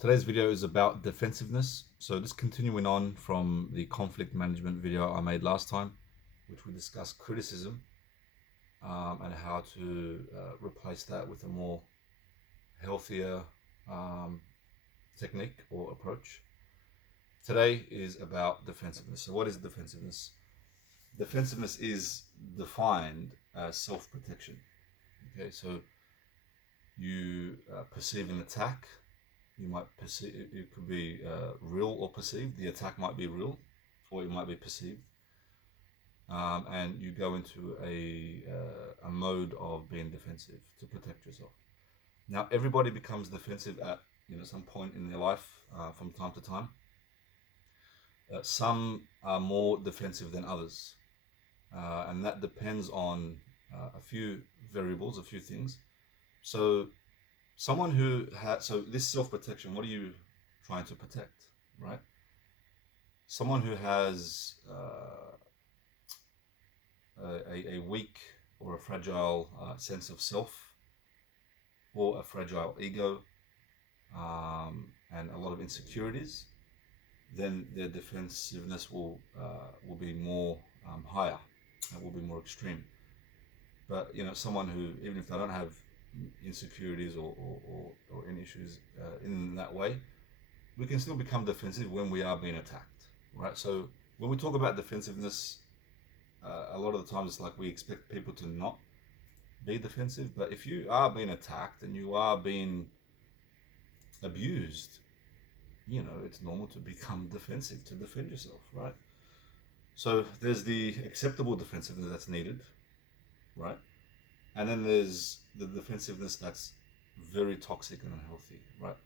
Today's video is about defensiveness. So this continuing on from the conflict management video I made last time, which we discussed criticism and how to replace that with a more healthier technique or approach. Today is about defensiveness. So what is defensiveness? Defensiveness is defined as self-protection. Okay, so you perceive an attack. You might perceive it could be real or perceived. The attack might be real, or it might be perceived, and you go into a mode of being defensive to protect yourself. Now, everybody becomes defensive at some point in their life from time to time. Some are more defensive than others, and that depends on a few variables, a few things. So someone who has, so this self-protection, what are you trying to protect, right? Someone who has a weak or a fragile sense of self, or a fragile ego, and a lot of insecurities, then their defensiveness will be more higher, and will be more extreme. But someone who, even if they don't have insecurities or any issues in that way, we can still become defensive when we are being attacked, right? So when we talk about defensiveness, a lot of the times it's like we expect people to not be defensive, but if you are being attacked and you are being abused, it's normal to become defensive, to defend yourself, right? So there's the acceptable defensiveness that's needed, right? And then there's the defensiveness that's very toxic and unhealthy, right?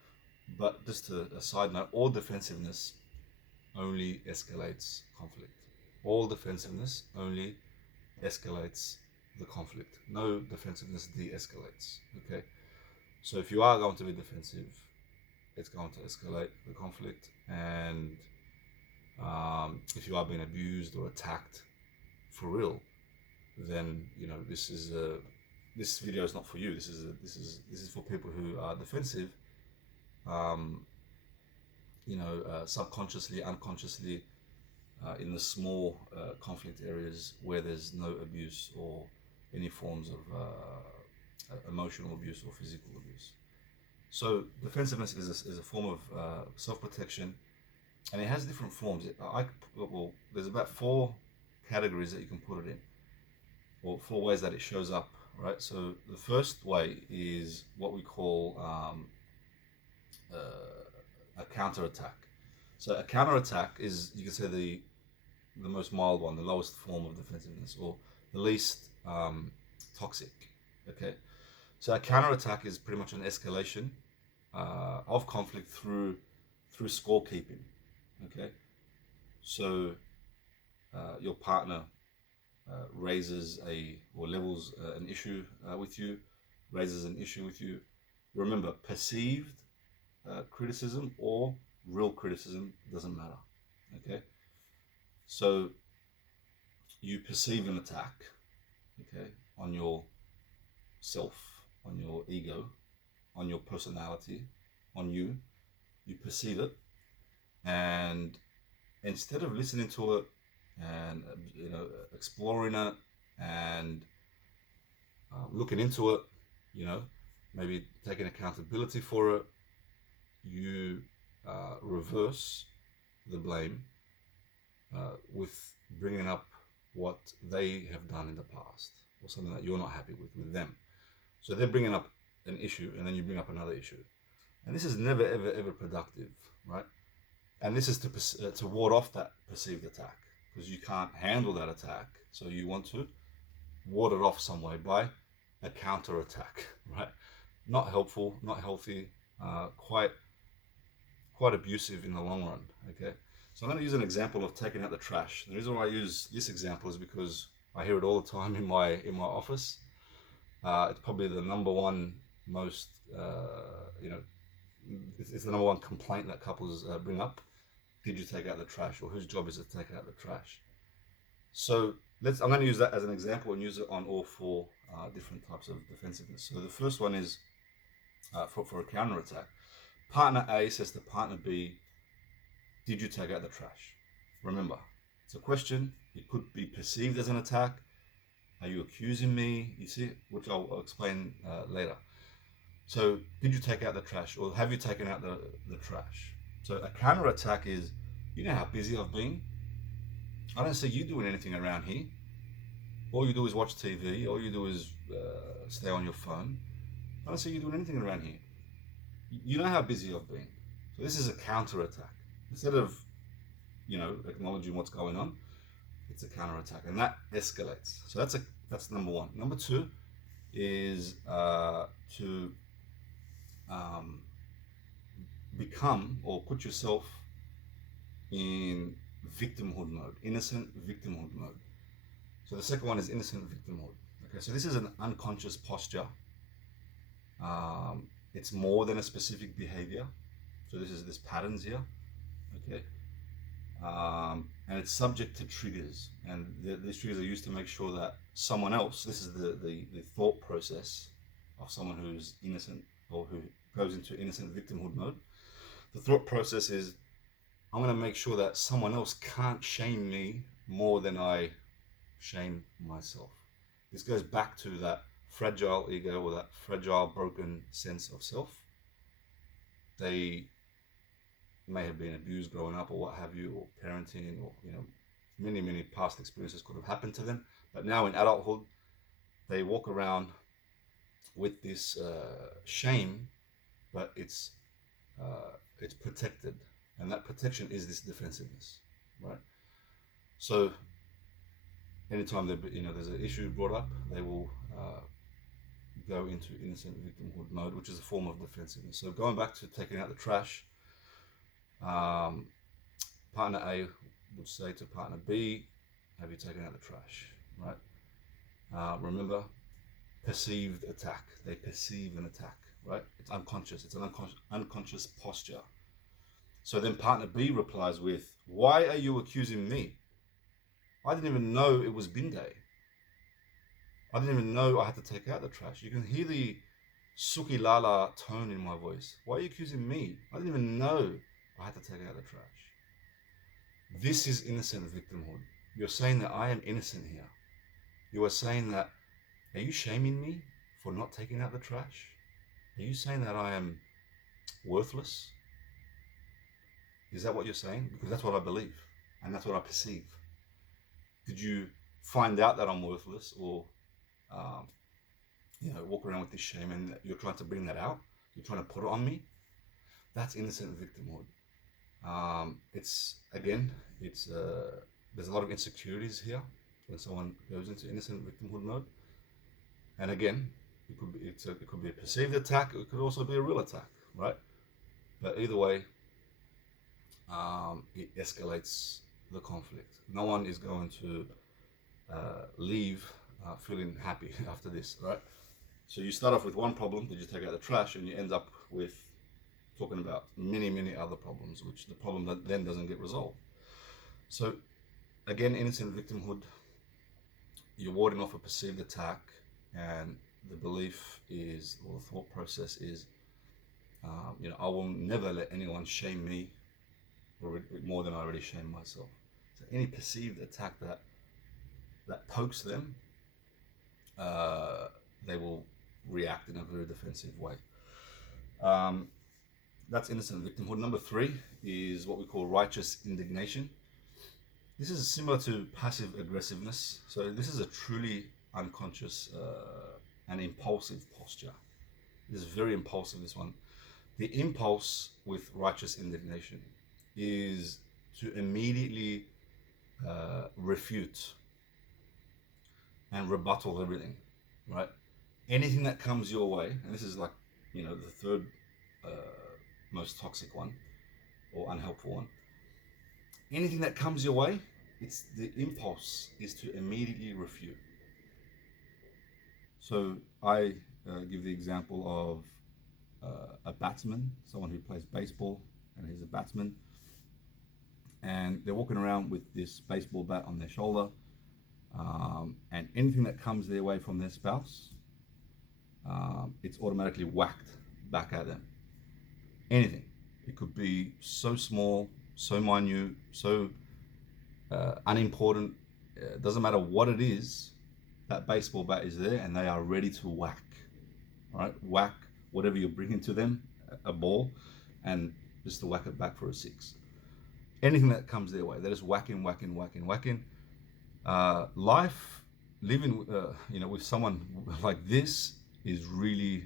But just a side note, all defensiveness only escalates conflict. All defensiveness only escalates the conflict. No defensiveness de-escalates, okay? So if you are going to be defensive, it's going to escalate the conflict. And if you are being abused or attacked for real, then this video is not for you. This is for people who are defensive, subconsciously, unconsciously, in the small conflict areas where there's no abuse or any forms of emotional abuse or physical abuse. So defensiveness is a form of self-protection, and it has different forms. There's about 4 categories that you can put it in, or 4 ways that it shows up, right? So the first way is what we call a counterattack. So a counterattack is, you can say, the most mild one, the lowest form of defensiveness, or the least toxic. Okay, so a counterattack is pretty much an escalation of conflict through scorekeeping. Okay, so your partner raises or levels an issue with you, raises an issue with you. Remember, perceived criticism or real criticism doesn't matter. Okay, so you perceive an attack, okay, on your self, on your ego, on your personality, on you. You perceive it, and instead of listening to it and exploring it and looking into it, maybe taking accountability for it, you reverse the blame with bringing up what they have done in the past, or something that you're not happy with them. So they're bringing up an issue, and then you bring up another issue, and this is never ever productive, right? And this is to ward off that perceived attack, because you can't handle that attack, so you want to ward it off some way by a counter attack, right? Not helpful, not healthy, quite abusive in the long run. Okay, so I'm going to use an example of taking out the trash. The reason why I use this example is because I hear it all the time in my office. It's probably the number one most it's the number one complaint that couples bring up. Did you take out the trash? Or whose job is it to take out the trash? So I'm going to use that as an example and use it on all 4 different types of defensiveness. So the first one is for a counterattack. Partner A says to partner B, did you take out the trash? Remember, it's a question. It could be perceived as an attack. Are you accusing me? You see, which I'll explain later. So, did you take out the trash, or have you taken out the trash? So, a counter attack is, you know how busy I've been? I don't see you doing anything around here. All you do is watch TV, all you do is stay on your phone. I don't see you doing anything around here. You know how busy I've been. So, this is a counter attack. Instead of, acknowledging what's going on, it's a counter attack, and that escalates. So, that's number one. Number two is to become or put yourself in victimhood mode, innocent victimhood mode. So the second one is innocent victimhood. Okay, so this is an unconscious posture. It's more than a specific behavior. So this patterns here. Okay, and it's subject to triggers, and these triggers are used to make sure that someone else. This is the thought process of someone who's innocent or who goes into innocent victimhood mode. The thought process is, I'm going to make sure that someone else can't shame me more than I shame myself. This goes back to that fragile ego, or that fragile, broken sense of self. They may have been abused growing up, or what have you, or parenting, or many past experiences could have happened to them. But now in adulthood, they walk around with this shame, but it's protected, and that protection is this defensiveness, right? So anytime there's an issue brought up, they will go into innocent victimhood mode, which is a form of defensiveness. So going back to taking out the trash, partner A would say to partner B, have you taken out the trash, right? Remember, perceived attack. They perceive an attack, right? It's unconscious. It's an unconscious posture. So then partner B replies with, why are you accusing me? I didn't even know it was bin day. I didn't even know I had to take out the trash. You can hear the suki lala tone in my voice. Why are you accusing me? I didn't even know I had to take out the trash. This is innocent victimhood. You're saying that I am innocent here. You are saying that, are you shaming me for not taking out the trash? Are you saying that I am worthless? Is that what you're saying? Because that's what I believe, and that's what I perceive. Did you find out that I'm worthless, or walk around with this shame, and you're trying to bring that out? You're trying to put it on me? That's innocent victimhood. There's a lot of insecurities here when someone goes into innocent victimhood mode. And again, it could be a perceived attack. It could also be a real attack, right? But either way, it escalates the conflict. No one is going to leave feeling happy after this, right? So you start off with one problem, did you take out the trash, and you end up with talking about many other problems, which the problem then doesn't get resolved. So again, innocent victimhood, you're warding off a perceived attack, and the belief is, or the thought process is, I will never let anyone shame me more than I already shame myself. So any perceived attack that pokes them, they will react in a very defensive way. That's innocent victimhood. Number three is what we call righteous indignation. This is similar to passive aggressiveness. So this is a truly unconscious and impulsive posture. It is very impulsive, this one. The impulse with righteous indignation is to immediately refute and rebuttal everything, right? Anything that comes your way, and this is like, the third most toxic one or unhelpful one. Anything that comes your way, it's the impulse is to immediately refute. So I give the example of a batsman, someone who plays baseball, and he's a batsman, and they're walking around with this baseball bat on their shoulder, and anything that comes their way from their spouse, it's automatically whacked back at them. Anything. It could be so small, so minute, so unimportant. Doesn't matter what it is, that baseball bat is there and they are ready to whack. All right, whack whatever you're bringing to them, a ball, and just to whack it back for a 6. Anything that comes their way, they're just whacking, whacking, whacking, whacking. Life, living, with someone like this is really,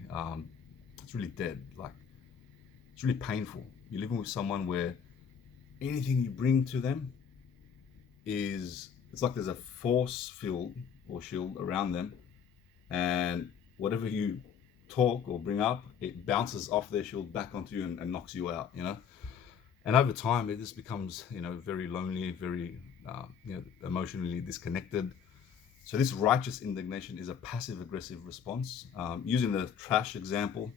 it's really dead. Like, it's really painful. You're living with someone where anything you bring to them it's like there's a force field or shield around them, and whatever you talk or bring up, it bounces off their shield back onto you and knocks you out, And over time, it just becomes, very lonely, very, emotionally disconnected. So this righteous indignation is a passive-aggressive response. Using the trash example,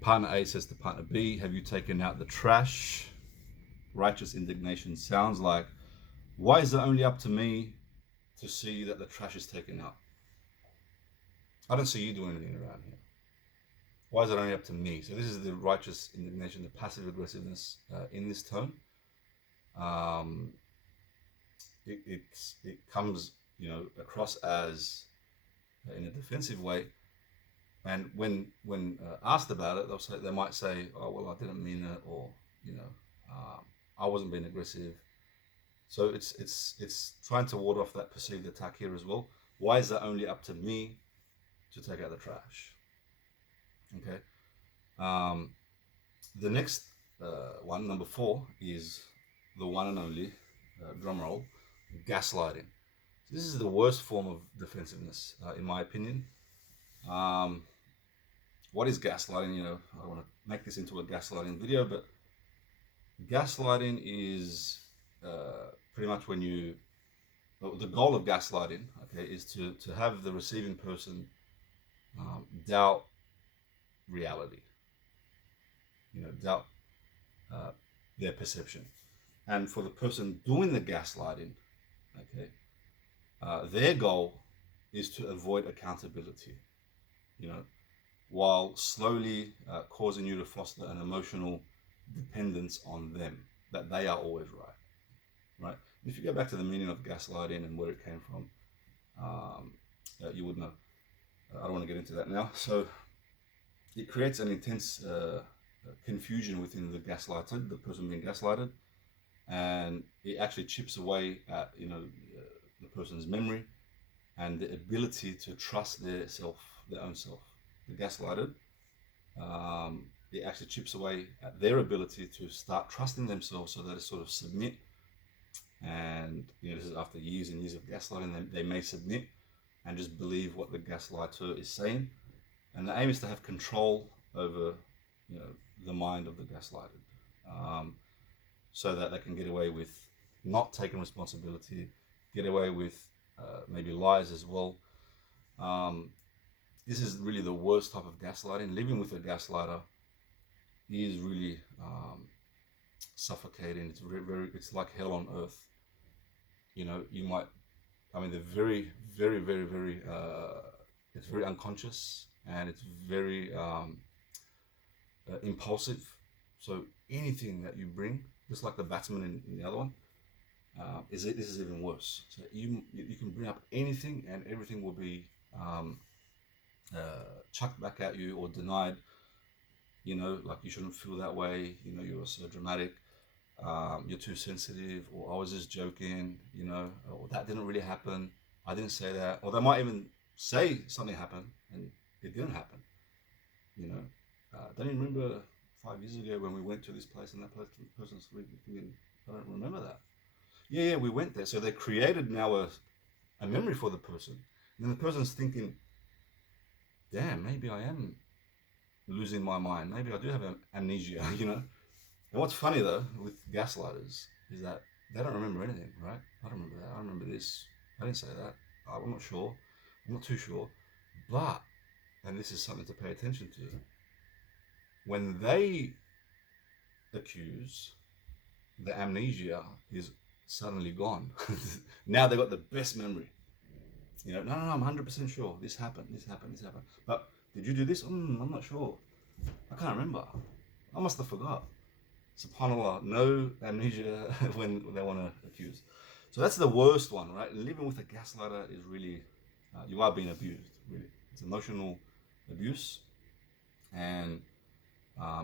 partner A says to partner B, have you taken out the trash? Righteous indignation sounds like, why is it only up to me to see that the trash is taken out? I don't see you doing anything around here. Why is it only up to me? So this is the righteous indignation, the passive aggressiveness in this tone. It comes, across as in a defensive way. And when asked about it, they might say, "Oh well, I didn't mean it," or I wasn't being aggressive. So it's trying to ward off that perceived attack here as well. Why is it only up to me to take out the trash? Okay. The next one, number 4, is the one and only, drum roll, gaslighting. This is the worst form of defensiveness, in my opinion. What is gaslighting? I don't want to make this into a gaslighting video, but gaslighting is pretty much when the goal of gaslighting, okay, is to have the receiving person doubt reality, doubt their perception. And for the person doing the gaslighting, okay, their goal is to avoid accountability, while slowly causing you to foster an emotional dependence on them, that they are always right? And if you go back to the meaning of gaslighting and where it came from, you would know. I don't want to get into that now. So it creates an intense confusion within the gaslighted, the person being gaslighted, and it actually chips away at the person's memory and the ability to trust their own self. The gaslighted, it actually chips away at their ability to start trusting themselves, so that they sort of submit. And this is after years and years of gaslighting, they may submit and just believe what the gaslighter is saying. And the aim is to have control over the mind of the gaslighted, so that they can get away with not taking responsibility, get away with maybe lies as well. This is really the worst type of gaslighting. Living with a gaslighter is really suffocating. It's it's like hell on earth. They're very, very, very, very, it's very unconscious, and it's very impulsive. So anything that you bring, just like the batsman in the other one, this is even worse. So you can bring up anything, and everything will be chucked back at you or denied. Like, you shouldn't feel that way. You're so dramatic. You're too sensitive, or I was just joking. Or that didn't really happen. I didn't say that. Or they might even say something happened and it didn't happen. Don't you remember 5 years ago when we went to this place and that person's thinking, I don't remember that. Yeah, we went there. So they created now a memory for the person. And then the person's thinking, damn, maybe I am losing my mind. Maybe I do have amnesia, And what's funny though with gaslighters is that they don't remember anything, right? I don't remember that. I remember this. I didn't say that. I'm not sure. I'm not too sure. But, and this is something to pay attention to, when they accuse, the amnesia is suddenly gone. Now they've got the best memory. No, I'm 100% sure this happened. But Did you do this? I'm not sure. I can't remember. I must have forgot. SubhanAllah, no amnesia when they want to accuse. So that's the worst one, right? Living with a gaslighter is really, you are being abused, really. It's emotional abuse, and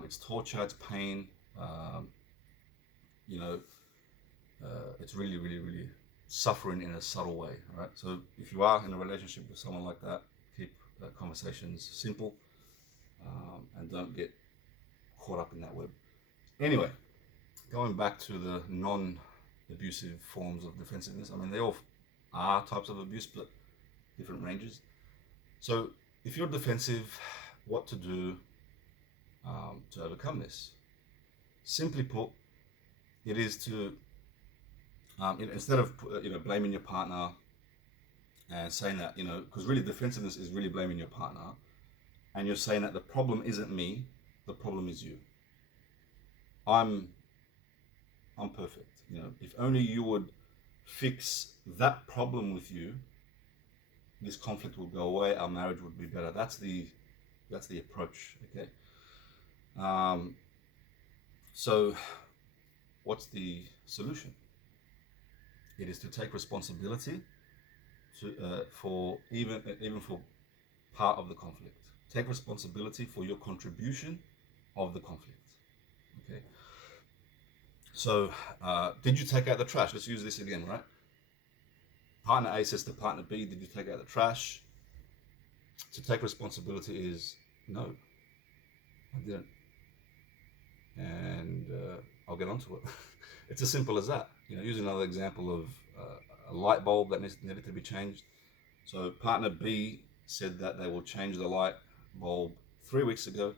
it's torture, it's pain. You know, it's really, really, really suffering in a subtle way, right? So if you are in a relationship with someone like that, keep conversations simple, and don't get caught up in that web. Anyway, going back to the non-abusive forms of defensiveness, I mean, they all are types of abuse, but different ranges. So if you're defensive, what to do to overcome this? Simply put, it is to instead of blaming your partner and saying that, because really defensiveness is really blaming your partner, and you're saying that the problem isn't me, the problem is you. I'm perfect. If only you would fix that problem with you, this conflict would go away, our marriage would be better. That's the approach. Okay. So what's the solution? It is to take responsibility for even for part of the conflict. Take responsibility for your contribution of the conflict. Okay. So, did you take out the trash? Let's use this again, right? Partner A says to partner B, did you take out the trash? To take responsibility is, no, I didn't. And I'll get onto it. It's as simple as that. Use another example of a light bulb that needed to be changed. So partner B said that they will change the light bulb 3 weeks ago.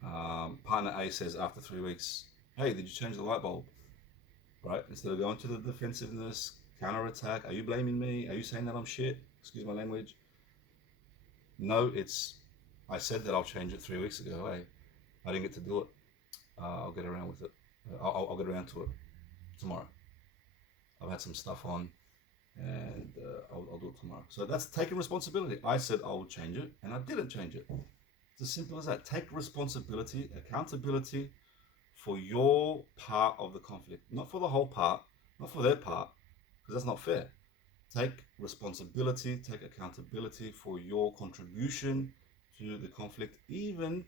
Partner A says after 3 weeks, hey, did you change the light bulb? Right? Instead of going to the defensiveness, counterattack, are you blaming me? Are you saying that I'm shit? Excuse my language. No, I said that I'll change it 3 weeks ago. Hey, I didn't get to do it. I'll get around with it. I'll get around to it tomorrow. I've had some stuff on, and I'll do it tomorrow. So that's taking responsibility. I said I would change it, and I didn't change it. It's as simple as that. Take responsibility, accountability for your part of the conflict, not for the whole part, not for their part, because that's not fair. Take responsibility, take accountability for your contribution to the conflict, even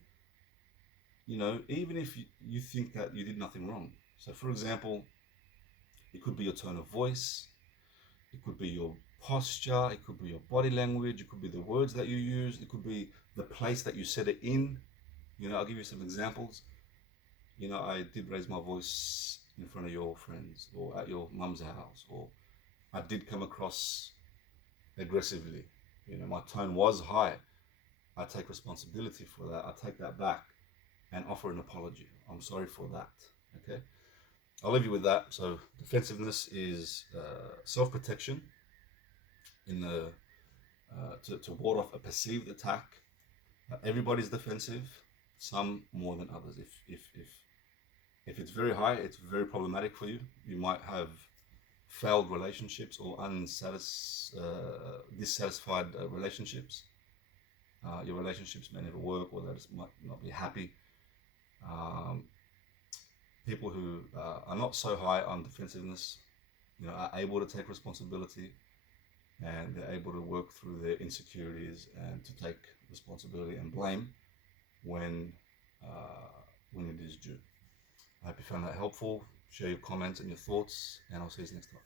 if you think that you did nothing wrong. So for example, it could be your tone of voice, it could be your posture, it could be your body language, it could be the words that you use, it could be the place that you said it in. I'll give you some examples. I did raise my voice in front of your friends or at your mum's house, or I did come across aggressively. My tone was high. I take responsibility for that. I take that back and offer an apology. I'm sorry for that. Okay. I'll leave you with that. So defensiveness is self-protection in the to ward off a perceived attack. Everybody's defensive, some more than others. If it's very high, it's very problematic for you. You might have failed relationships or dissatisfied relationships. Your relationships may never work, or they just might not be happy. People who are not so high on defensiveness, are able to take responsibility, and they're able to work through their insecurities and to take responsibility and blame when it is due. I hope you found that helpful. Share your comments and your thoughts, and I'll see you next time.